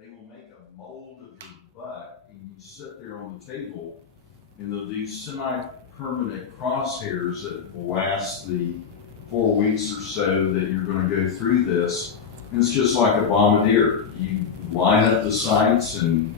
they will make a mold of your butt, and you sit there on the table, and they'll do semi-permanent crosshairs that will last the 4 weeks or so that you're going to go through this. And it's just like a bombardier. You line up the sights and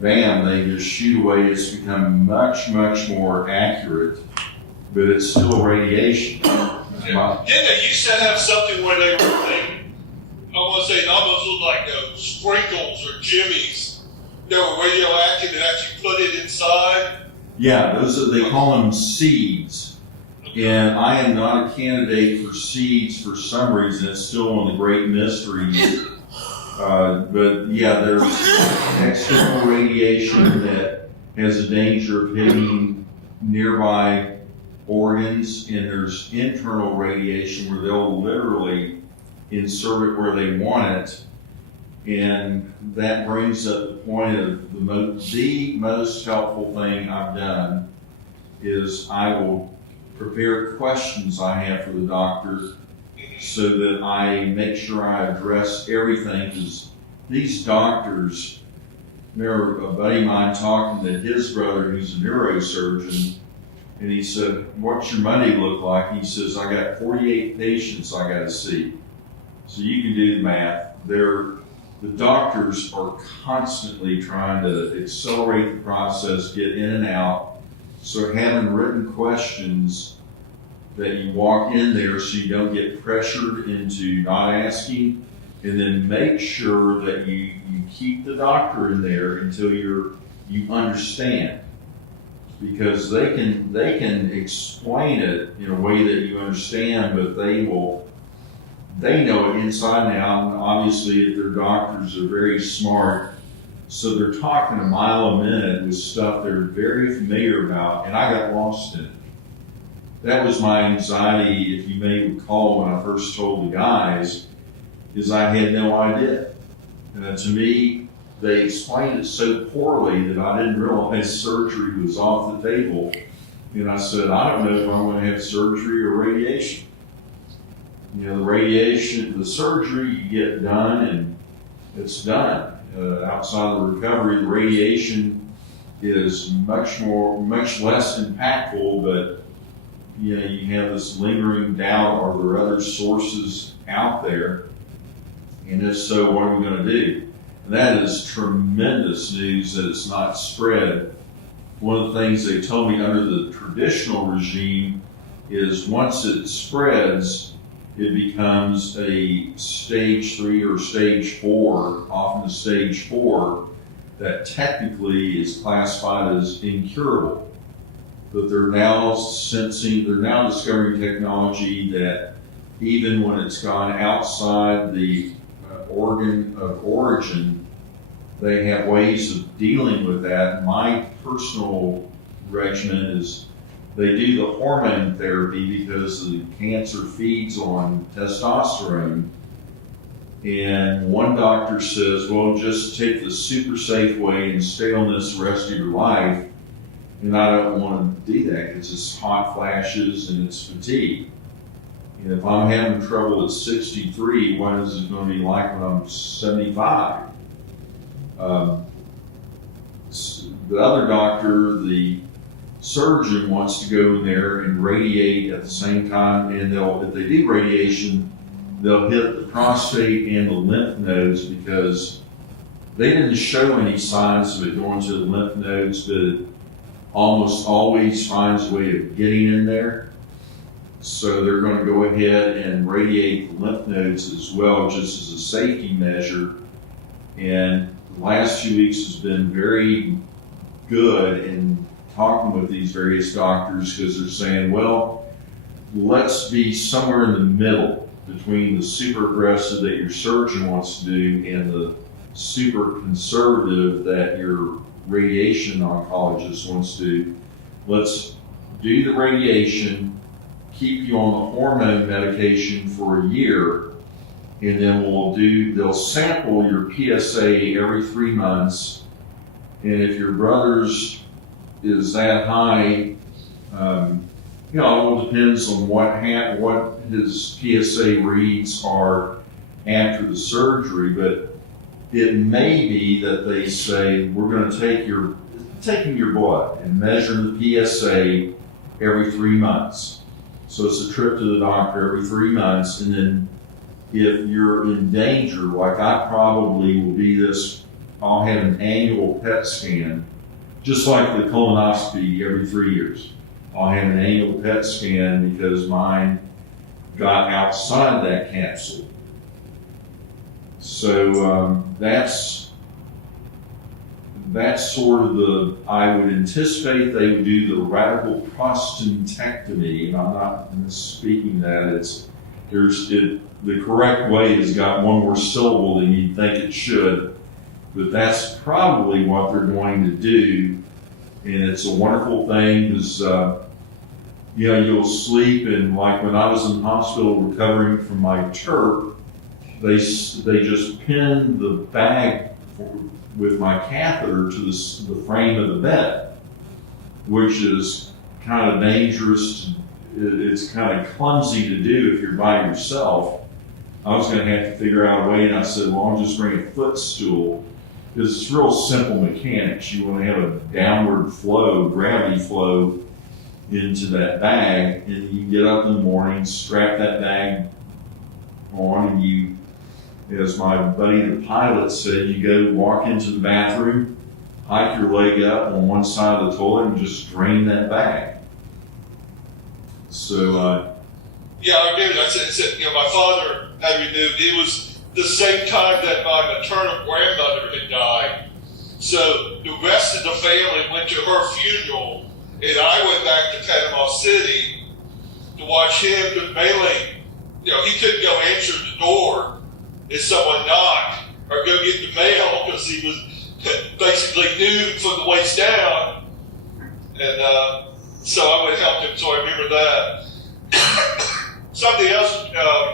bam, they just shoot away. It's become much, much more accurate, but it's still radiation. Didn't they used to have something where they I want to say, it almost looked like sprinkles or jimmies that were radioactive and actually flooded inside? Yeah, they call them seeds. And I am not a candidate for seeds for some reason. It's still one of the great mysteries. But yeah, there's external radiation that has a danger of hitting nearby organs, and there's internal radiation where they'll literally insert it where they want it. And that brings up the point of the most helpful thing I've done is I will prepare questions I have for the doctor so that I make sure I address everything, because these doctors, remember a buddy of mine talking to his brother who's a neurosurgeon, and he said, "What's your Monday look like?" He says, "I got 48 patients I got to see." So you can do the math. The doctors are constantly trying to accelerate the process, get in and out. So having written questions that you walk in there so you don't get pressured into not asking, and then make sure that you keep the doctor in there until you understand. Because they can explain it in a way that you understand, but they know it inside and out. And obviously, if their doctors are very smart, so they're talking a mile a minute with stuff they're very familiar about, and I got lost in it. That was my anxiety, if you may recall, when I first told the guys, is I had no idea. To me, they explained it so poorly that I didn't realize surgery was off the table. And I said, I don't know if I'm going to have surgery or radiation. The radiation, the surgery you get done and it's done. Outside of the recovery, the radiation is much less impactful, but you have this lingering doubt, are there other sources out there? And if so, what are we going to do? And that is tremendous news that it's not spread. One of the things they told me under the traditional regime is once it spreads, it becomes a stage 3 or stage 4, often a stage 4, that technically is classified as incurable. But they're now discovering technology that even when it's gone outside the organ of origin, they have ways of dealing with that. My personal regimen is they do the hormone therapy because the cancer feeds on testosterone. And one doctor says, well, just take the super safe way and stay on this the rest of your life. And I don't want to do that because it's hot flashes and it's fatigue. And if I'm having trouble at 63, what is it going to be like when I'm 75? The other doctor, the surgeon, wants to go in there and radiate at the same time, and if they do radiation, they'll hit the prostate and the lymph nodes because they didn't show any signs of it going to the lymph nodes, but it almost always finds a way of getting in there. So they're going to go ahead and radiate the lymph nodes as well, just as a safety measure. And the last 2 weeks has been very good in talking with these various doctors because they're saying, well, let's be somewhere in the middle between the super aggressive that your surgeon wants to do and the super conservative that your radiation oncologist wants to do. Let's do the radiation, keep you on the hormone medication for a year, and then they'll sample your PSA every 3 months. And if your brother's is that high, it all depends on what his PSA reads are after the surgery, but it may be that they say, we're going to taking your blood and measuring the PSA every 3 months. So it's a trip to the doctor every 3 months, and then if you're in danger, like I probably will be this, I'll have an annual PET scan, just like the colonoscopy every 3 years. I'll have an annual PET scan because mine got outside that capsule. So that's sort of I would anticipate they would do the radical prostatectomy, and I'm not misspeaking that. The correct way has got one more syllable than you'd think it should, but that's probably what they're going to do, and it's a wonderful thing because you'll sleep, and like when I was in the hospital recovering from my TERP, they just pinned the bag with my catheter to the frame of the bed, which is kind of dangerous. It's kind of clumsy to do if you're by yourself. I was going to have to figure out a way, and I said, well, I'll just bring a footstool, because it's real simple mechanics. You want to have a downward flow, gravity flow into that bag, and you get up in the morning, strap that bag on, and you, as my buddy the pilot said, you go walk into the bathroom, hike your leg up on one side of the toilet, and just drain that bag. So, yeah, I remember. I said, my father had removed. It was the same time that my maternal grandmother had died. So the rest of the family went to her funeral, and I went back to Panama City to watch him. The mailing, he couldn't go answer the door if someone knocked or go get the mail because he was basically nude from the waist down. And so I would help him. So I remember that. Something else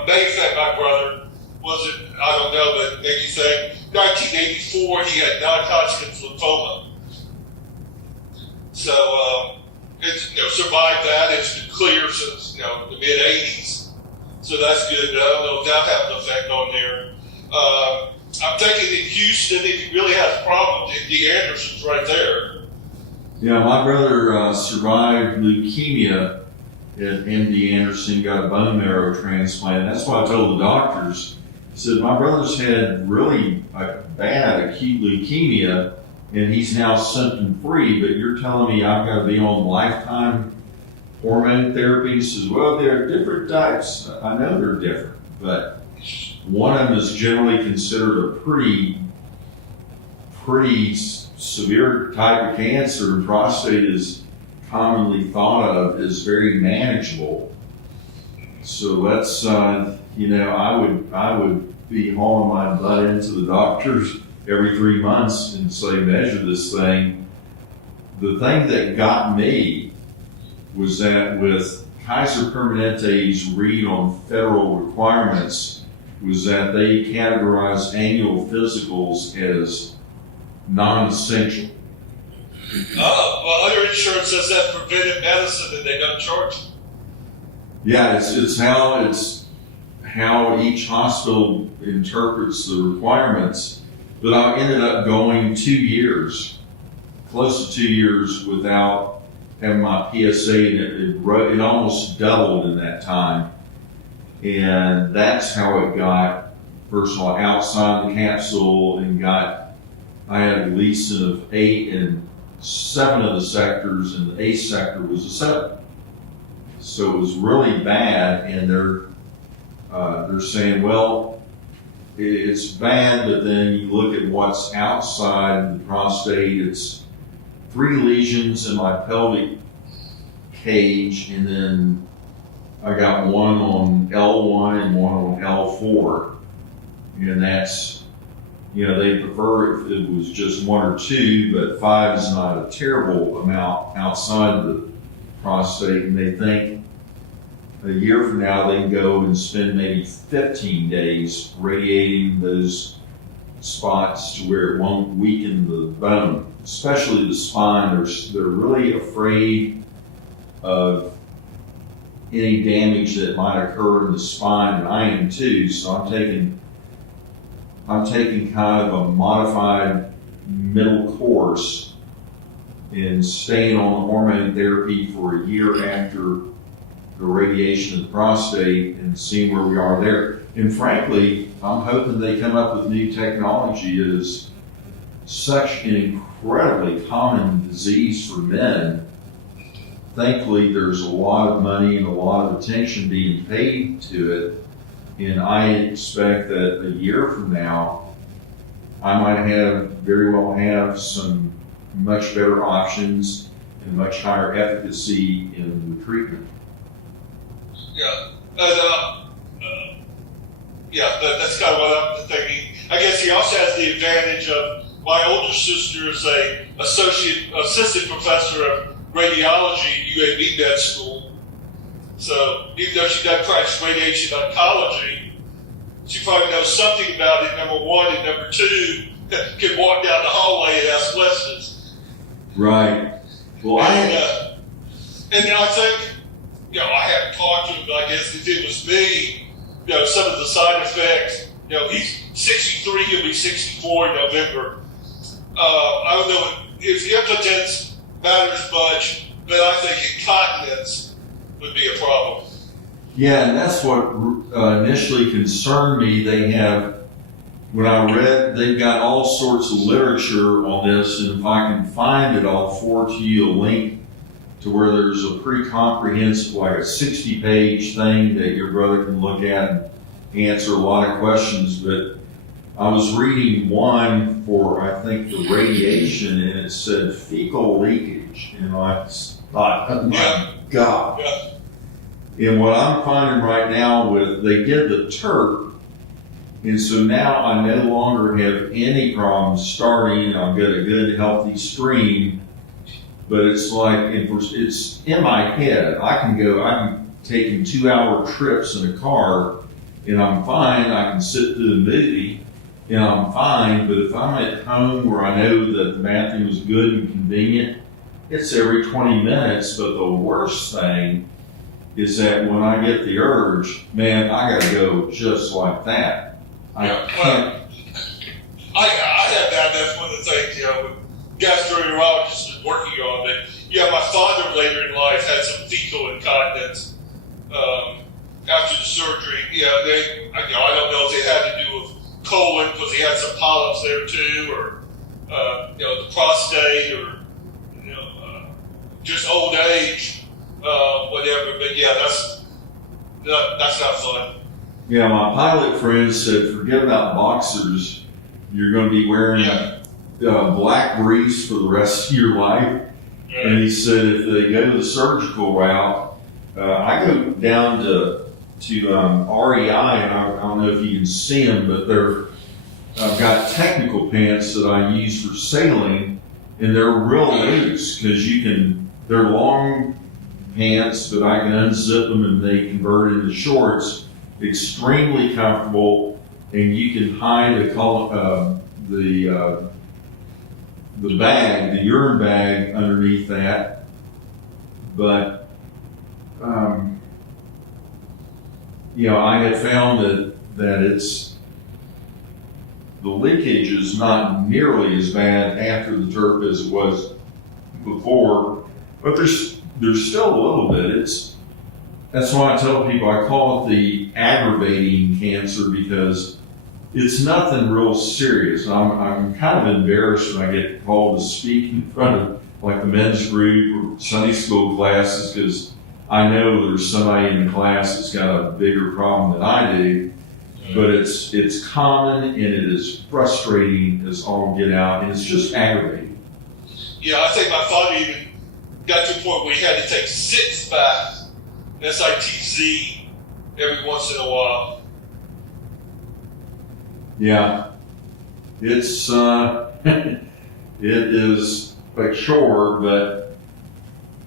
may affect my brother. Was it? I don't know, but maybe say 1984 he had non-Hodgkin's lymphoma. So it's survived that. It's been clear since the mid 80s. So that's good. But I don't know if that had an effect on there. I'm thinking in Houston, if he really has problems, D. Anderson's right there. Yeah, my brother survived leukemia at MD Anderson, got a bone marrow transplant. That's why I told the doctors, I said, my brother's had really bad acute leukemia, and he's now symptom-free, but you're telling me I've got to be on lifetime hormone therapy? He says, well, there are different types. I know they're different, but one of them is generally considered a pretty severe type of cancer, and prostate is commonly thought of as very manageable. So that's, I would be hauling my butt into the doctors every 3 months and say, measure this thing. The thing that got me was that with Kaiser Permanente's read on federal requirements was that they categorize annual physicals as non-essential. Oh, well, other insurance says that preventive medicine and they don't charge. Yeah, it's how each hospital interprets the requirements. But I ended up going 2 years, close to 2 years, without having my PSA, and it almost doubled in that time. And that's how it got, first of all, outside the capsule, and I had a Gleason of 8 and 7 of the sectors, and the 8th sector was a 7. So it was really bad, and they're saying, well, it's bad, but then you look at what's outside the prostate. It's 3 lesions in my pelvic cage, and then I got one on L1 and one on L4, and that's, they prefer if it was just 1 or 2, but 5 is not a terrible amount outside the prostate, and they think a year from now they can go and spend maybe 15 days radiating those spots to where it won't weaken the bone, especially the spine. They're really afraid of any damage that might occur in the spine, and I am too, so I'm taking I'm taking kind of a modified middle course in staying on the hormone therapy for a year after the radiation of the prostate and seeing where we are there. And frankly, I'm hoping they come up with new technology. It is such an incredibly common disease for men. Thankfully, there's a lot of money and a lot of attention being paid to it. And I expect that a year from now, I might very well have some much better options and much higher efficacy in the treatment. Yeah, that's kind of what I'm thinking. I guess he also has the advantage of my older sister is a assistant professor of radiology at UAB Med School. So even though she doesn't practice radiation oncology, she probably knows something about it, number one, and number two, can walk down the hallway and ask questions. Right. Well, and then I think, I haven't talked to him, but I guess if it was me, some of the side effects, he's 63, he'll be 64 in November. I don't know if impotence matters much, but I think incontinence would be a problem. yeah, and that's what initially concerned me. When I read, they've got all sorts of literature on this, and if I can find it, I'll forward to you a link to where there's a pretty comprehensive, like a 60-page thing that your brother can look at and answer a lot of questions. But I was reading one for, I think, the radiation, and it said fecal leakage. And I thought, oh my God. Yeah. And what I'm finding right now they did the TERP, and so now I no longer have any problems starting. I've got a good, healthy stream, but it's like, it's in my head. I'm taking 2-hour trips in a car, and I'm fine. I can sit through the movie, and I'm fine. But if I'm at home where I know that the bathroom is good and convenient, it's every 20 minutes. But the worst thing is that when I get the urge, man, I gotta go just like that. I can't. I have that. That's one of the things, gastroenterologist is working on. But my father later in life had some fecal incontinence after the surgery. I don't know if it had to do with colon because he had some polyps there too, or the prostate, or just old age, whatever. But that's not fun. Yeah, my pilot friend said, forget about boxers. You're going to be wearing black briefs for the rest of your life. Yeah. And he said if they go the surgical route, I go down to REI, and I don't know if you can see them, but I've got technical pants that I use for sailing, and they're real loose because they're long pants, but I can unzip them and they convert into shorts. Extremely comfortable, and you can hide the bag, the urine bag underneath that. But I had found that it's the leakage is not nearly as bad after the TERP as it was before, but there's still a little bit. That's why I tell people I call it the aggravating cancer, because it's nothing real serious. I'm kind of embarrassed when I get called to speak in front of like the men's group or Sunday school classes, because I know there's somebody in the class that's got a bigger problem than I do. But it's common, and it is frustrating as all get out, and it's just aggravating. Yeah, I think my father even got to a point where he had to take 6 baths. SITZ every once in a while. Yeah, it's it is a chore, but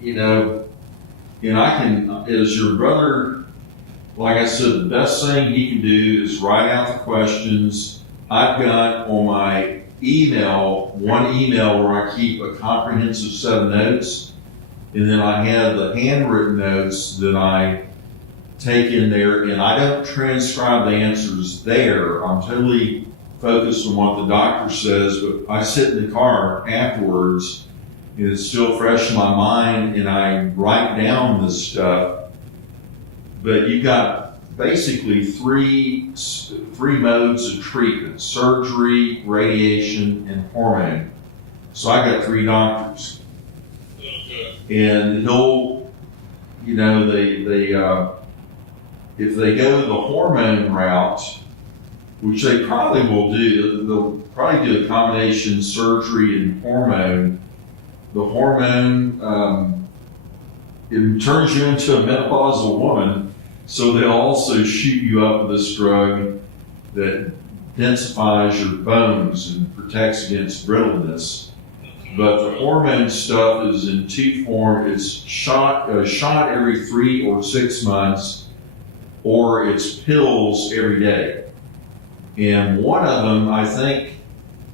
and I can, as your brother, like I said, the best thing he can do is write out the questions. I've got on my one email where I keep a comprehensive set of notes. And then I have the handwritten notes that I take in there, and I don't transcribe the answers there. I'm totally focus on what the doctor says, but I sit in the car afterwards and it's still fresh in my mind and I write down this stuff. But you've got basically three modes of treatment: surgery, radiation, and hormone. So I got 3 doctors. Okay. And he'll, you know, if they go the hormone route, which they probably will do, they'll probably do a combination surgery and hormone. The hormone, it turns you into a menopausal woman, so they'll also shoot you up with this drug that densifies your bones and protects against brittleness. But the hormone stuff is in 2 forms. It's shot every 3 or 6 months, or it's pills every day. And one of them, I think,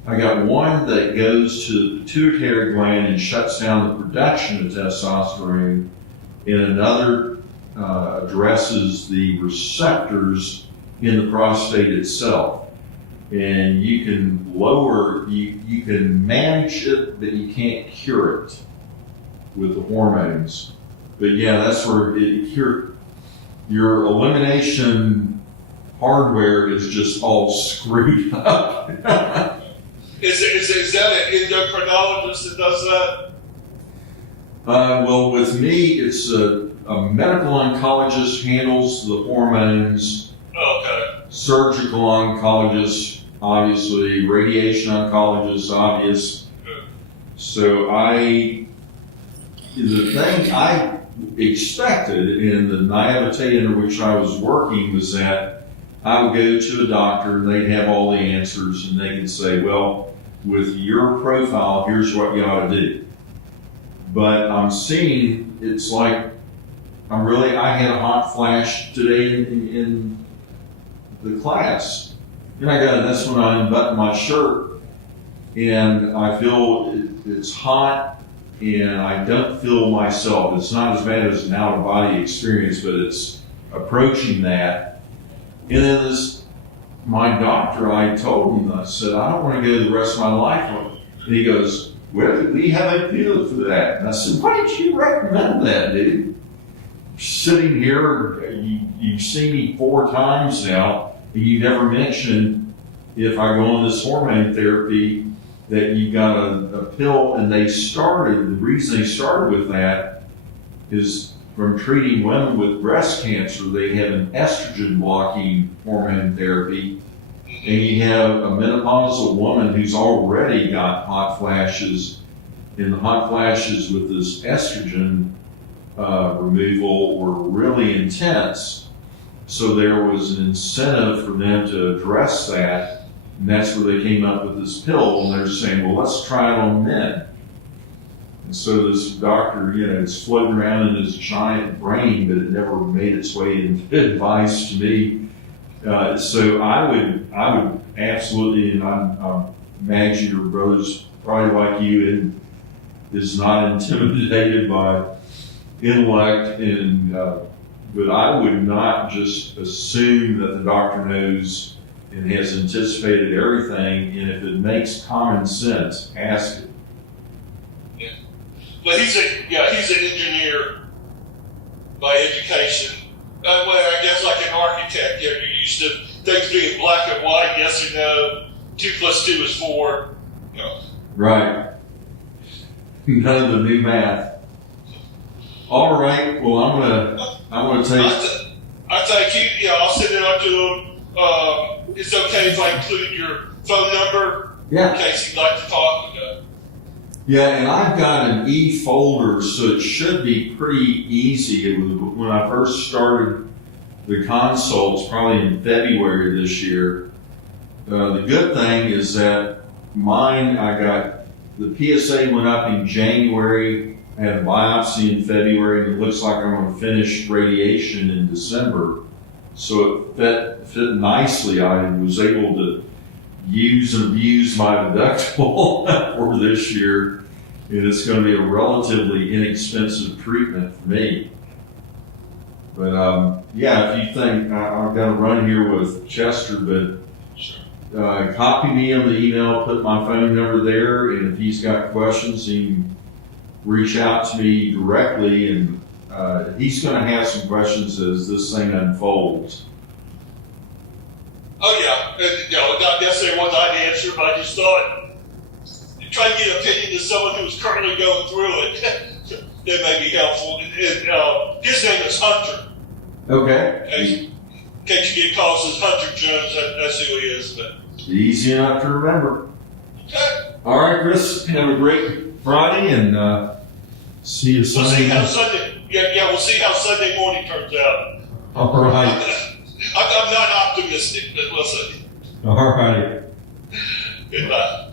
I got one that goes to the pituitary gland and shuts down the production of testosterone, and another addresses the receptors in the prostate itself. And you can you can manage it, but you can't cure it with the hormones. But yeah, that's where your elimination hardware is just all screwed up. Is that an endocrinologist that does that? Well, with me, it's a medical oncologist handles the hormones. Okay. Surgical oncologist, obviously. Radiation oncologist, obvious. Good. So the thing I expected in the naivete under which I was working was that I would go to a doctor and they'd have all the answers and they could say, well, with your profile, here's what you ought to do. But I'm seeing, it's like, I had a hot flash today in the class. And that's when I unbuttoned my shirt. And I feel it's hot and I don't feel myself. It's not as bad as an out-of-body experience, but it's approaching that. And then my doctor, I told him, I said, I don't want to go the rest of my life. And he goes, well, we have a pill for that. And I said, why did you recommend that, dude? Sitting here, you've seen me 4 times now, and you never mentioned if I go on this hormone therapy that you got a pill. And the reason they started with that is from treating women with breast cancer. They have an estrogen blocking hormone therapy. And you have a menopausal woman who's already got hot flashes, and the hot flashes with this estrogen removal were really intense. So there was an incentive for them to address that, and that's where they came up with this pill. And they're saying, well, let's try it on men. And so this doctor, it's floating around in his giant brain, but it never made its way into advice to me. So I would absolutely, and I imagine your brother's probably like you and is not intimidated by intellect, but I would not just assume that the doctor knows and has anticipated everything, and if it makes common sense, ask it. Yeah. But he's an engineer by education. Well, I guess like an architect, you're used to things being black and white, yes or no, 2 + 2 is 4. Right. None of the new math. All right. Well, I'm gonna take. I thank you. Yeah, I'll send it out to him. It's okay if I include your phone number. Yeah. In case he'd like to talk. Yeah, and I've got an e-folder, so it should be pretty easy. When I first started the consults, probably in February this year, the good thing is that mine, the PSA went up in January, I had a biopsy in February, and it looks like I'm going to finish radiation in December. So it fit nicely. I was able to use and abuse my deductible for this year, and it's going to be a relatively inexpensive treatment for me. But if you think I've got to run here with Chester, but copy me on the email, put my phone number there, and if he's got questions, he can reach out to me directly, and he's going to have some questions as this thing unfolds. Oh yeah, and, not necessarily ones I'd answer, but I just thought trying to get an opinion to someone who's currently going through it that may be helpful. And, his name is Hunter. Okay. In case you get calls, says Hunter Jones. That's who he is. But Easy enough to remember. okay. All right, Chris. Have a great Friday, and see you We'll Sunday. see how Sunday. Yeah, we'll see how Sunday morning turns out. All right. I'm not optimistic, but we'll see. All right. Goodbye.